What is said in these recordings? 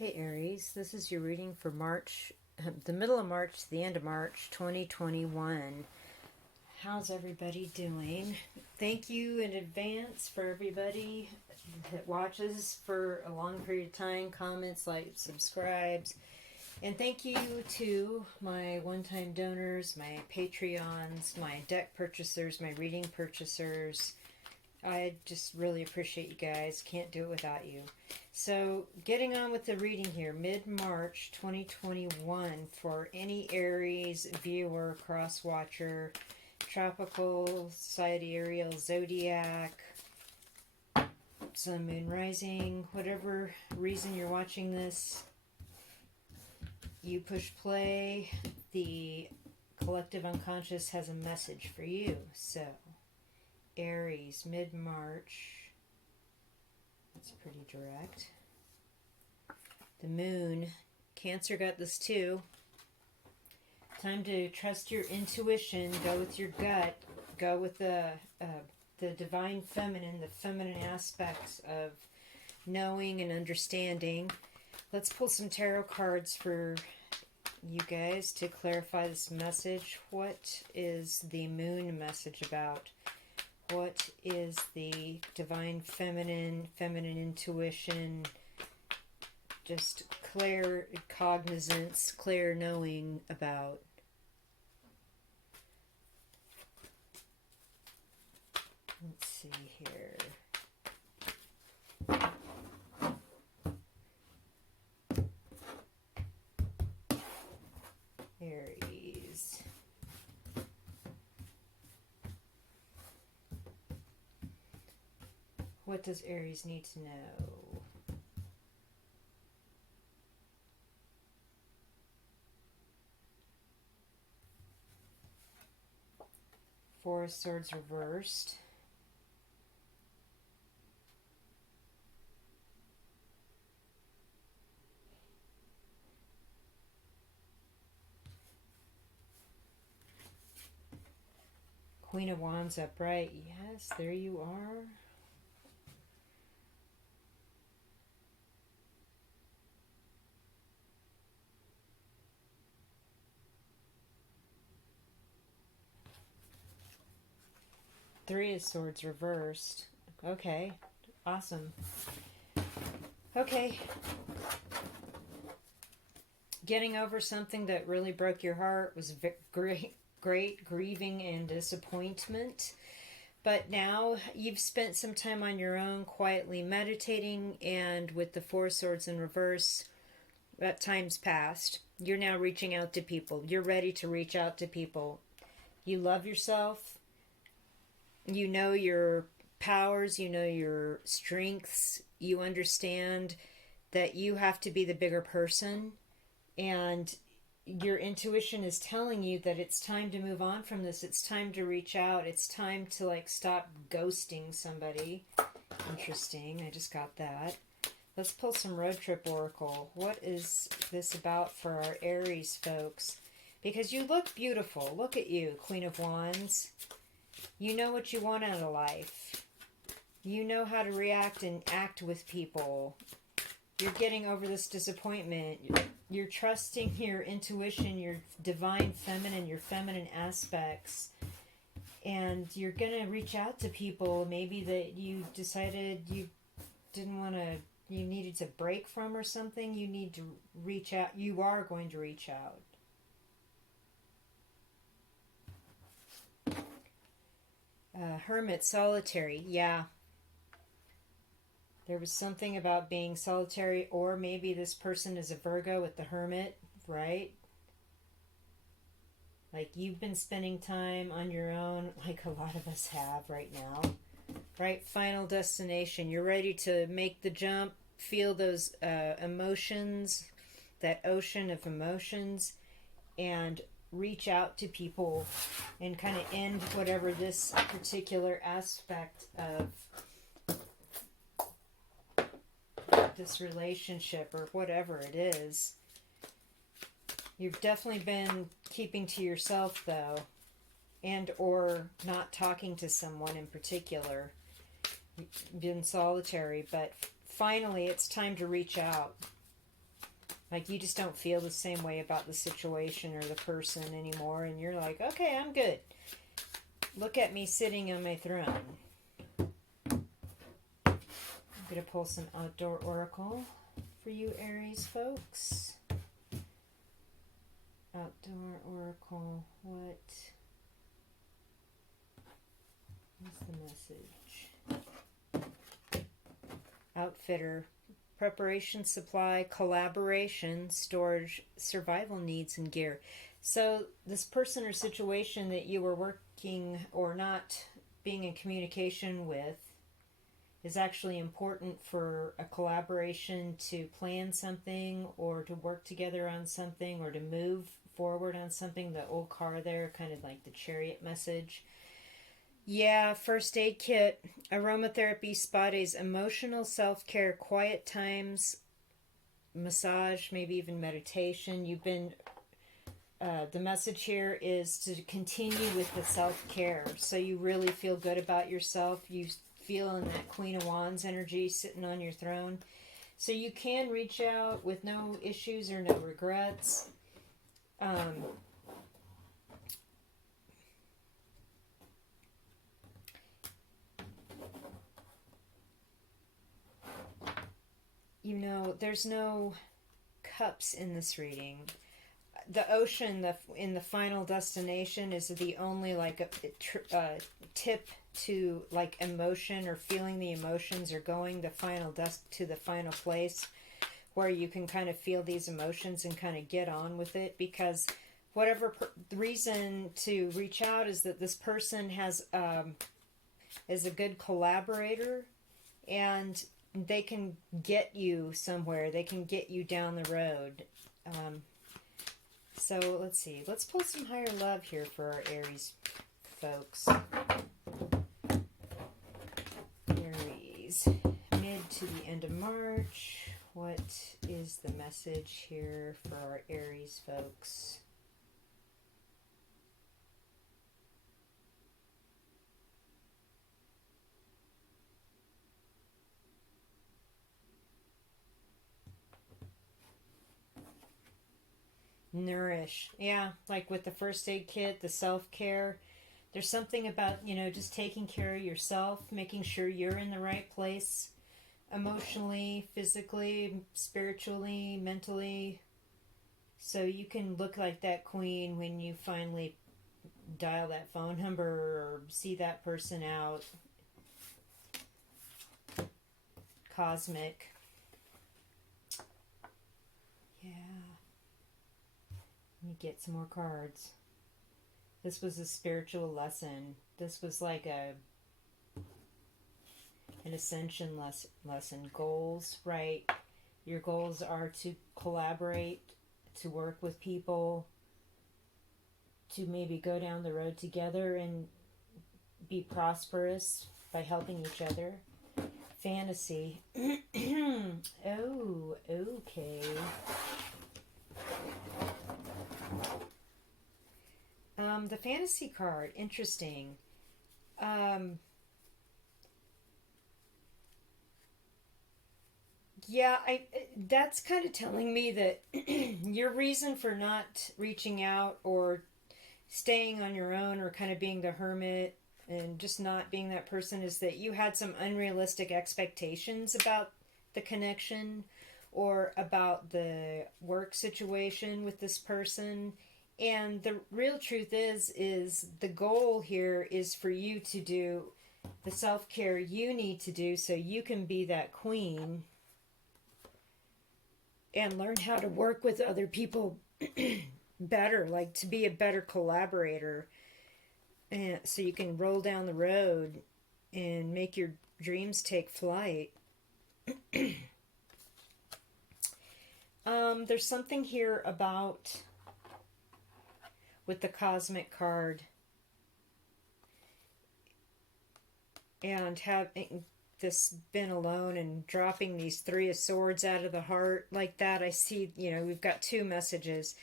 Hey Aries, this is your reading for March, the middle of March to the end of March 2021. How's everybody doing? Thank you in advance for everybody that watches for a long period of time, comments, likes, subscribes. And thank you to my one-time donors, my Patreons, my deck purchasers, my reading purchasers. I just really appreciate you guys. Can't do it without you. So, getting on with the reading here, mid-March 2021 for any Aries viewer, cross-watcher, tropical, sidereal, zodiac, sun, moon, rising, whatever reason you're watching this, you push play. The collective unconscious has a message for you. So, Aries, mid-March. That's pretty direct. The moon. Cancer got this too. Time to trust your intuition. Go with your gut. Go with the divine feminine, the feminine aspects of knowing and understanding. Let's pull some tarot cards for you guys to clarify this message. What is the moon message about? What is the divine feminine intuition, just clear cognizance, clear knowing about? Let's see here. Aries. What does Aries need to know? Four of Swords reversed. Queen of Wands upright. Yes, there you are. Three of Swords reversed. Okay, awesome. Okay. Getting over something that really broke your heart was great grieving and disappointment. But now you've spent some time on your own quietly meditating, and with the Four of Swords in reverse, that time's passed. You're now reaching out to people. You're ready to reach out to people. You love yourself. You know your powers, you know your strengths, you understand that you have to be the bigger person, and your intuition is telling you that it's time to move on from this. It's time to reach out. It's time to stop ghosting somebody. Interesting. I just got that. Let's pull some road trip oracle. What is this about for our Aries folks? Because you look beautiful. Look at you, Queen of Wands. You know what you want out of life. You know how to react and act with people. You're getting over this disappointment. You're trusting your intuition, your divine feminine, your feminine aspects. And you're going to reach out to people maybe that you decided you didn't want to, you needed to break from or something. You need to reach out. You are going to reach out. Hermit, solitary, yeah. There was something about being solitary, or maybe this person is a Virgo with the Hermit, right? Like you've been spending time on your own, like a lot of us have right now, right? Final destination. You're ready to make the jump, feel those emotions, that ocean of emotions, and reach out to people and kind of end whatever this particular aspect of this relationship or whatever it is. You've definitely been keeping to yourself though, and or not talking to someone in particular. You've been solitary, but finally it's time to reach out. Like you just don't feel the same way about the situation or the person anymore, and you're like, okay, I'm good. Look at me sitting on my throne. I'm going to pull some outdoor oracle for you Aries folks. Outdoor oracle, what is the message? Outfitter. Preparation, supply, collaboration, storage, survival needs, and gear. So this person or situation that you were working or not being in communication with is actually important for a collaboration to plan something or to work together on something or to move forward on something. The old car there, kind of like the chariot message. Yeah, first aid kit, aromatherapy, spa days, emotional self-care, quiet times, massage, maybe even meditation. You've been, the message here is to continue with the self-care. So you really feel good about yourself. You feel in that Queen of Wands energy sitting on your throne. So you can reach out with no issues or no regrets. You know, there's no cups in this reading. The ocean in the final destination is the only like a tip to like emotion or feeling the emotions or going to the final place where you can kind of feel these emotions and kind of get on with it, because whatever the reason to reach out is that this person is a good collaborator, and they can get you somewhere. They can get you down the road. So let's see. Let's pull some higher love here for our Aries folks. Aries, mid to the end of March. What is the message here for our Aries folks? Nourish. Yeah, like with the first aid kit, the self-care. There's something about, you know, just taking care of yourself, making sure you're in the right place emotionally, physically, spiritually, mentally, so you can look like that queen when you finally dial that phone number or see that person out. Cosmic. Yeah. Let me get some more cards. This was a spiritual lesson. This was like an ascension lesson. Goals, right? Your goals are to collaborate, to work with people, to maybe go down the road together and be prosperous by helping each other. Fantasy. Oh, okay. The fantasy card, interesting. Yeah, that's kind of telling me that your reason for not reaching out or staying on your own or kind of being the hermit and just not being that person is that you had some unrealistic expectations about the connection or about the work situation with this person. And the real truth is the goal here is for you to do the self-care you need to do so you can be that queen and learn how to work with other people better, like to be a better collaborator, and so you can roll down the road and make your dreams take flight. There's something here about with the cosmic card and having this been alone and dropping these three of swords out of the heart like that. I see, you know, we've got two messages.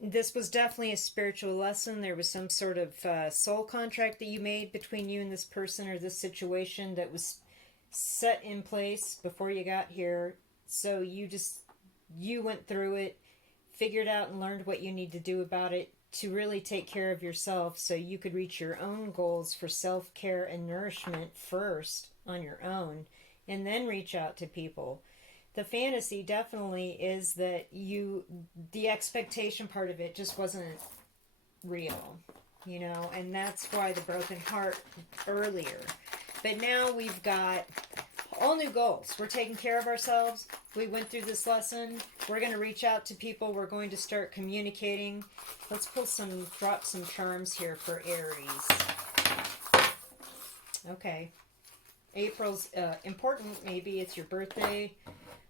This was definitely a spiritual lesson. There was some sort of soul contract that you made between you and this person or this situation that was set in place before you got here. So you just you went through it, figured out and learned what you need to do about it to really take care of yourself so you could reach your own goals for self-care and nourishment first on your own, and then reach out to people. The fantasy definitely is that the expectation part of it just wasn't real, and that's why the broken heart earlier. But now we've got all new goals. We're taking care of ourselves. We went through this lesson. We're going to reach out to people. We're going to start communicating. Let's drop some charms here for Aries. Okay. April's important. Maybe it's your birthday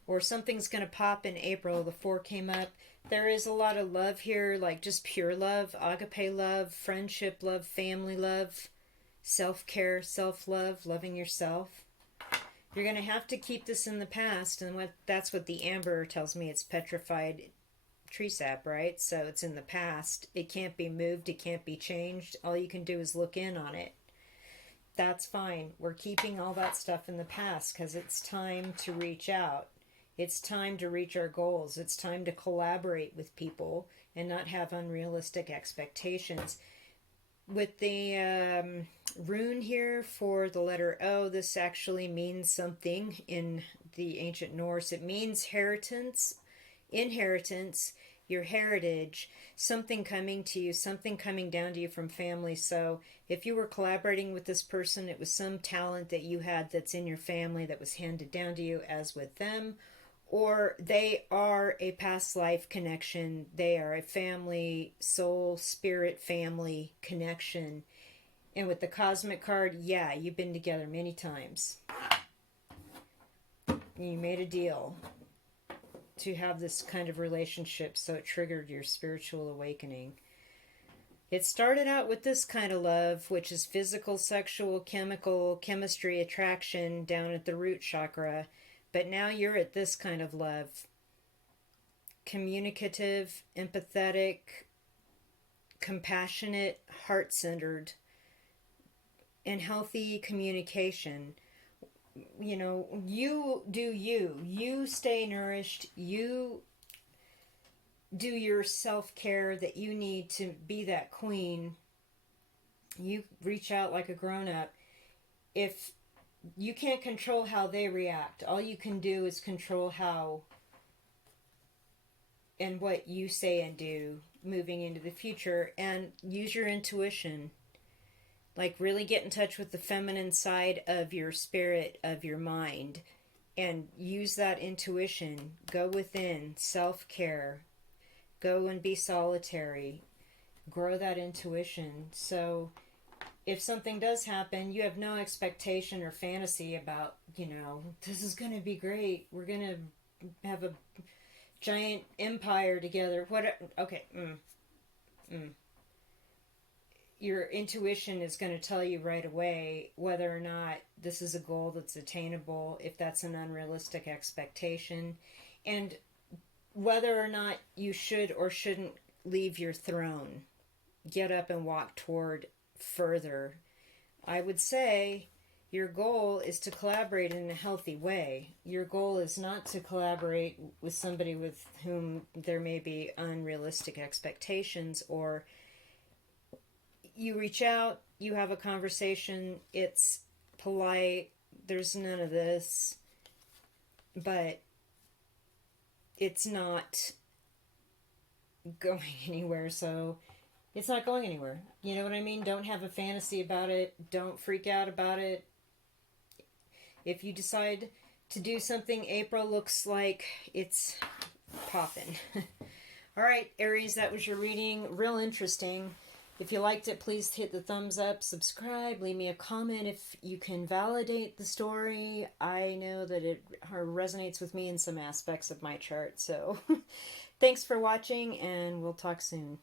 or something's going to pop in April. The 4 came up. There is a lot of love here, like just pure love, agape love, friendship love, family love, self-care, self-love, loving yourself. You're going to have to keep this in the past, and that's what the amber tells me. It's petrified tree sap, right? So it's in the past. It can't be moved. It can't be changed. All you can do is look in on it. That's fine. We're keeping all that stuff in the past because it's time to reach out. It's time to reach our goals. It's time to collaborate with people and not have unrealistic expectations. With the rune here for the letter O, this actually means something in the ancient Norse. It means inheritance, your heritage, something coming to you, something coming down to you from family. So if you were collaborating with this person, it was some talent that you had that's in your family that was handed down to you as with them. Or they are a past life connection. They are a family, soul, spirit, family connection. And with the cosmic card, yeah, you've been together many times. You made a deal to have this kind of relationship, so it triggered your spiritual awakening. It started out with this kind of love, which is physical, sexual, chemical, chemistry, attraction down at the root chakra. But now you're at this kind of love. Communicative, empathetic, compassionate, heart-centered, and healthy communication. You do you. You stay nourished. You do your self-care that you need to be that queen. You reach out like a grown-up. If you can't control how they react. All you can do is control how and what you say and do moving into the future, and use your intuition. Like really get in touch with the feminine side of your spirit, of your mind, and use that intuition. Go within, self-care. Go and be solitary. Grow that intuition. So if something does happen, you have no expectation or fantasy about, this is going to be great. We're going to have a giant empire together. Okay. Your intuition is going to tell you right away whether or not this is a goal that's attainable, if that's an unrealistic expectation, and whether or not you should or shouldn't leave your throne. Get up and walk toward further. I would say your goal is to collaborate in a healthy way. Your goal is not to collaborate with somebody with whom there may be unrealistic expectations, or you reach out, you have a conversation, it's polite, there's none of this, but it's not going anywhere, so it's not going anywhere. You know what I mean? Don't have a fantasy about it. Don't freak out about it. If you decide to do something, April looks like it's popping. All right, Aries, that was your reading. Real interesting. If you liked it, please hit the thumbs up, subscribe, leave me a comment if you can validate the story. I know that it resonates with me in some aspects of my chart. So thanks for watching, and we'll talk soon.